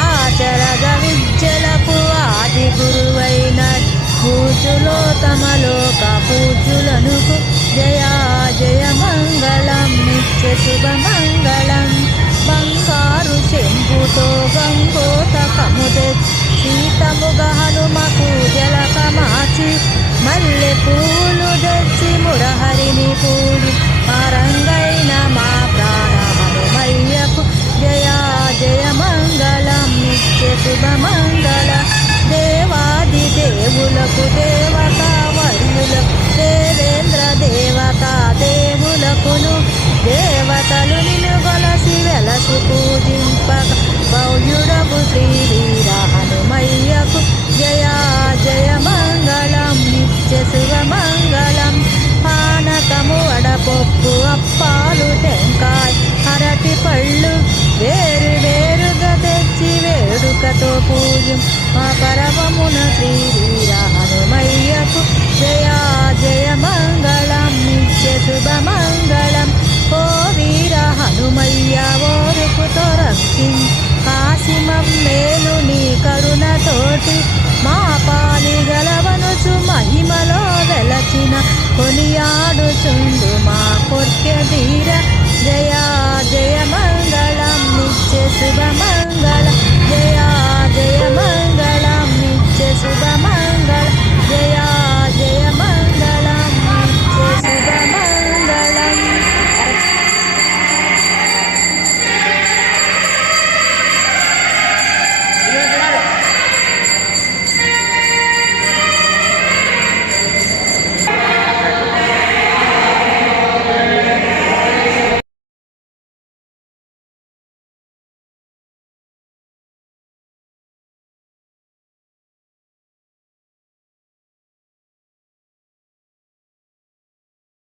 ఆచరగ విద్యలకు ఆది గురువైన పూజులోతమలోక పూజులనుకు జయ జయ మంగళం నిత్య శుభ మంగళం. బంగారు చెంపుతో గంగోతకము తెచ్చి సీతముగ హనుమకు జలకమాచి మల్లె పూలు తెచ్చి మురహరిని పూడి పరంగైన మా ప్రాణ హనుమయ్యకు జయ జయ మంగళం నిత్య శుభ మంగళ. దేవాది దేవులకు దేవతా వర్యులకు దేవేంద్ర దేవతా దేవులకును దేవతలు నిన్ను గొలసి వెలసి పూజింపక భవ్యుడకు శ్రీ వీర హనుమయ్యకు జయ జయ మంగళం నిత్య శుభ మంగళం. పానకము వడపప్పు అప్పాలు టెంకాయ అరటి పళ్ళు వేరు వేరుగా తెచ్చి వేడుకతో పూజం మా పరమమున శ్రీ వీర హనుమయ్యకు జయ జయ మంగళం నిత్య శుభ మంగళం. ఓ వీర హనుమయ్య ఓరుకుతో రక్షించి కాశిమం మేలు నీ కరుణతోటి మా పాలి గలవనుచు మహిమలో వెలచిన కొనియాడుచుండు మా కొర్కె ధీర జయ జయ మంగళం నిత్య శుభ మంగళం.